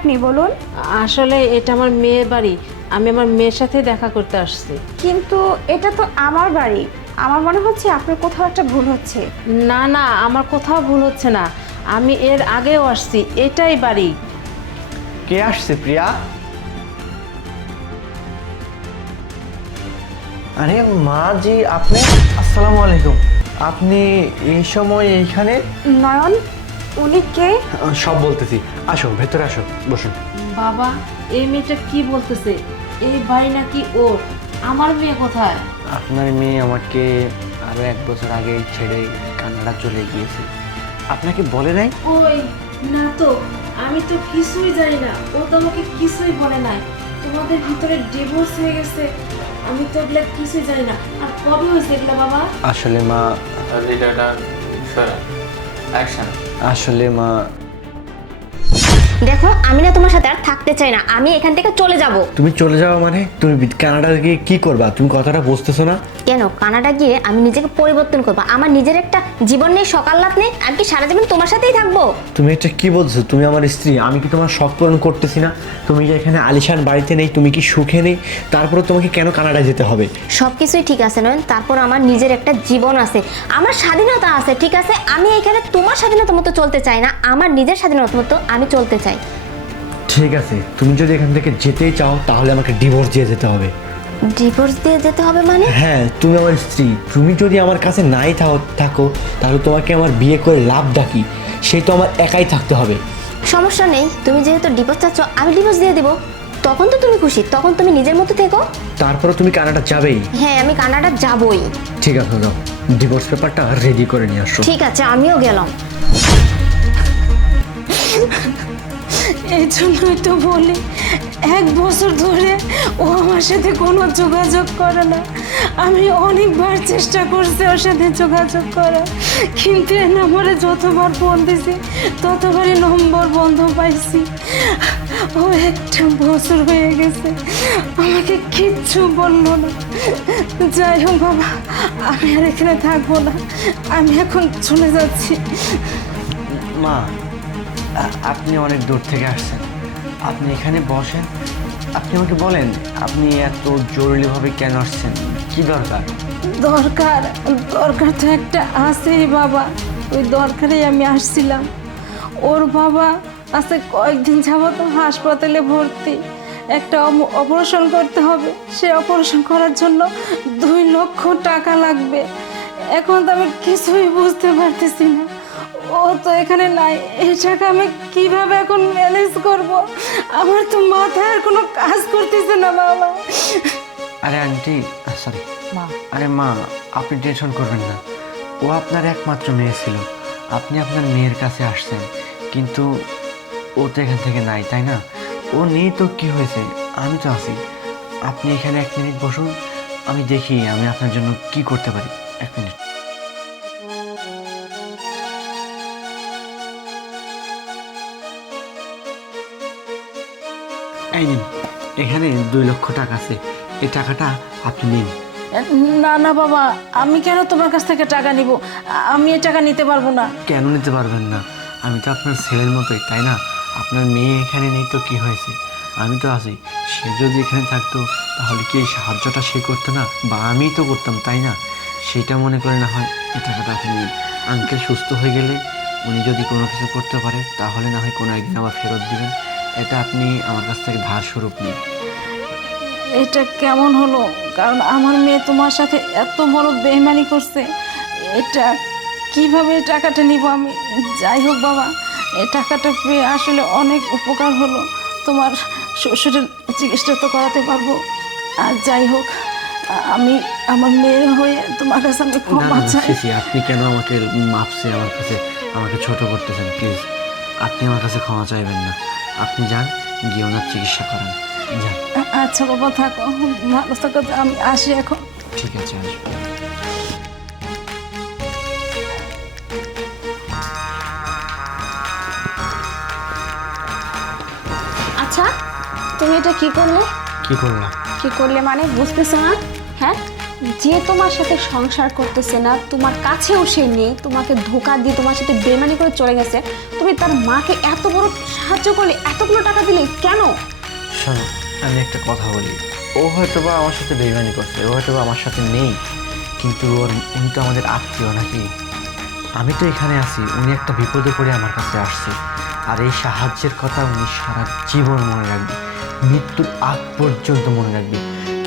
আপনি বলুন? আসলে এটা আমার মেয়ের বাড়ি, আমি আমার মেয়ের সাথে দেখা করতে আসছি। কিন্তু এটা তো আমার বাড়ি, আমার মনে হচ্ছে আপনার কোথাও একটা ভুল হচ্ছে। না না, আমার কোথাও ভুল হচ্ছে না, আমি এর আগেও আসছি, এটাই বাড়ি। কে আসছে প্রিয়া? আরে মা জি, আপনি? আসসালামু আলাইকুম। আপনি এই সময় এইখানে? নয়ন, উনি কে? সব বলতেছি, আসো ভেতরে আসো, বসুন। বাবা, এই মেয়েটা কি বলতেছে? এই বাড়ি নাকি ওর? আমার মেয়ে কোথায়? আপনার মেয়ে আমাকে আরো 1 বছর আগে ছেড়ে কানাডা চলে গিয়েছে, আপনাকে বলে নাই? ওই না তো, আমি তো কিছুই জানি না, ও তো আমাকে কিছুই বলে নাই। তোমাদের ভিতরে ডিভোর্স হয়ে গেছে, আমি তো এগুলা কিছুই জানি না। আর কবে হয়েছে এগুলা বাবা? আসলে মা, আসলে মা, দেখো, আমি না তোমার সাথে আর থাকতে চাই না, আমি এখান থেকে চলে যাব। তুমি চলে যাও মানে? তুমি কানাডা গিয়ে কি করবা? তুমি কথাটা বুঝতেছো না? কেন? কানাডা গিয়ে আমি নিজেকে পরিবর্তন করবো, আমার নিজের একটা জীবন নেই, সকালাত নেই, আমি কি সারা জীবন তোমার সাথেই থাকবো? তুমি এটা কি বলছো? তুমি আমার স্ত্রী, আমি কি তোমার শখ পূরণ করতেছি না? তুমি যে এখানে আলিশান বাড়িতে নেই, তুমি কি সুখে নেই? তারপরে তোমাকে কেন কানাডা যেতে হবে? সব কিছুই ঠিক আছে নয়ন, তারপর আমার নিজের একটা জীবন আছে, আমার স্বাধীনতা আছে, ঠিক আছে? আমি এখানে তোমার স্বাধীনতা মতো চলতে চাই না, আমার নিজের স্বাধীনতা মতো আমি চলতে চাই। ঠিক আছে, তুমি যদি এখান থেকে যেতেই চাও তাহলে আমাকে ডিভোর্স দিয়ে যেতে হবে। ডিভোর্স দিয়ে যেতে হবে মানে? হ্যাঁ, তুমি আমার স্ত্রী, তুমি যদি আমার কাছে নাই থাকো তাহলে তোমাকে আমার বিয়ে করে লাভ ডাকি, সেই তো আমার একাই থাকতে হবে। সমস্যা নেই, তুমি যেহেতু ডিভোর্স চাচ্ছ, আমি ডিভোর্স দিয়ে দিব। তখন তো তুমি খুশি, তখন তুমি নিজের মতো থেকো। তারপরে তুমি কানাডা যাবেই? হ্যাঁ, আমি কানাডা যাবই। ঠিক আছে, যাও ডিভোর্স পেপারটা রেডি করে নিয়ে আসো। ঠিক আছে, আমিও গেলাম। এই জন্যই তো বলি, 1 বছর ধরে ও আমার সাথে কোনো যোগাযোগ করে না। আমি অনেকবার চেষ্টা করছি ওর সাথে যোগাযোগ করার, কিন্তু এই নম্বরে যতবার ফোন দিছি ততবারই নম্বর বন্ধ পাইছি। ও 1 বছর হয়ে গেছে, আমাকে কিচ্ছু বললো না। যাই হোক বাবা, আমি আর এখানে থাকবো না, আমি এখন চলে যাচ্ছি। মা, আপনি অনেক দূর থেকে আসছেন, আপনি এখানে বসেন। আপনি আমাকে বলেন, আপনি এত জরুরিভাবে কেন আসছেন? কি দরকার? দরকার দরকার তো একটা আছেই বাবা, ওই দরকারেই আমি আসছিলাম। ওর বাবা আজকে কয়েকদিন যাবত হাসপাতালে ভর্তি, একটা অপারেশন করতে হবে, সে অপারেশন করার জন্য 2 লক্ষ টাকা লাগবে। এখন তো আমি কিছুই বুঝতে পারতেছি না, ও তো এখানে নাই, এই টাকা আমি কিভাবে এখন ম্যানেজ করব? আমার তো মাথায় আর কোনো কাজ করতেছে না বাবা। আরে আন্টি, সরি মা, আরে মা, আপনি টেনশন করবেন না, ও আপনার একমাত্র মেয়ে ছিল, আপনি আপনার মেয়ের কাছে আসছেন, কিন্তু ও তো এখান থেকে নাই, তাই না? ও নেই তো কি হয়েছে, আমি তো আছি। আপনি এখানে 1 মিনিট বসুন, আমি দেখি আমি আপনার জন্য কি করতে পারি। 1 মিনিট। এই নিন, এখানে 2 লক্ষ টাকা আছে, এই টাকাটা আপনি নিন। না না বাবা, আমি কেন তোমার কাছ থেকে টাকা নিব? আমি এই টাকা নিতে পারবো না। কেন নিতে পারবেন না? আমি তো আপনার ছেলের মতোই, তাই না? আপনার মেয়ে এখানে নেই তো কি হয়েছে, আমি তো আছি। সে যদি এখানে থাকতো তাহলে কি এই সাহায্যটা সে করতো না, বা আমিই তো করতাম, তাই না? সেটা মনে করে না হয় এই টাকাটা আপনি নিন। আঙ্কেল সুস্থ হয়ে গেলে উনি যদি কোনো কিছু করতে পারে তাহলে না হয় কোনো একদিন আবার ফেরত দিবেন। এটা আপনি আমার কাছ থেকে ধার স্বরূপ নিন। এটা কেমন হলো? কারণ আমার মেয়ে তোমার সাথে এত বড় বেইমানি করছে, এটা কিভাবে এই টাকাটা নিব আমি? যাই হোক বাবা, এই টাকাটা পেয়ে আসলে অনেক উপকার হলো, তোমার শ্বশুরের চিকিৎসা তো করাতে পারবো। আর যাই হোক, আমি আমার মেয়ের হয়ে তোমার কাছে আমি না ক্ষমা না চাই। সিসি, আপনি কেন আমাকে মাপছে, আমার কাছে আমাকে ছোট করতেছেন? প্লিজ আপনি আমার কাছে ক্ষমা চাইবেন না। আপনি যান, গিয়ে ওনার চিকিৎসা করান, যান। আচ্ছা বাবা, থাকো, ভালো থাকো, আমি আসি এখন। ঠিক আছে, আসবেন। আচ্ছা, তুমি এটা কি করলে? কি করলাম? কি করলে মানে বুঝতেছো না? হ্যাঁ, যে তোমার সাথে সংসার করতেছে না, তোমার কাছেও সে নেই, তোমাকে ধোঁকা দিয়ে তোমার সাথে বেমানি করে চলে গেছে, তুমি তার মাকে এত বড় সাহায্য করলে, এতগুলো টাকা দিলে কেন? শোনো, আমি একটা কথা বলি, ও হয়তো বা আমার সাথে বেইমানি করছে, ও হয়তো বা আমার সাথে নেই, কিন্তু উনি তো আমাদের আত্মীয় নাকি? আমি তো এখানে আছি, উনি একটা বিপদে পড়ে আমার কাছে আসছে, আর এই সাহায্যের কথা উনি সারা জীবন মনে রাখবে, মৃত্যুর আগ পর্যন্ত মনে রাখবে।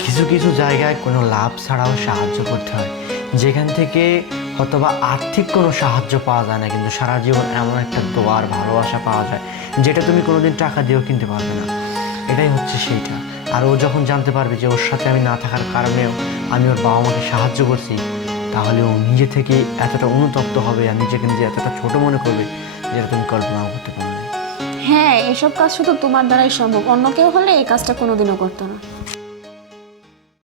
কিছু কিছু জায়গায় কোনো লাভ ছাড়াও সাহায্য করতে হয়, যেখান থেকে হয়তোবা আর্থিক কোনো সাহায্য পাওয়া যায় না, কিন্তু সারা জীবন এমন একটা দোয়ার ভালোবাসা পাওয়া যায় যেটা তুমি কোনোদিন টাকা দিয়েও কিনতে পারবে না। এটাই হচ্ছে সেইটা। আর ও যখন জানতে পারবে যে ওর সাথে আমি না থাকার কারণেও আমি ওর বাবা মাকে সাহায্য করছি, তাহলে ও নিজে থেকে এতটা অনুতপ্ত হবে আর নিজেকে নিজে এতটা ছোট মনে করবে যেটা তুমি কল্পনাও করতে পারো না। হ্যাঁ, এসব কাজ শুধু তোমার দ্বারাই সম্ভব, অন্য কেউ হলে এই কাজটা কোনোদিনও করতো না।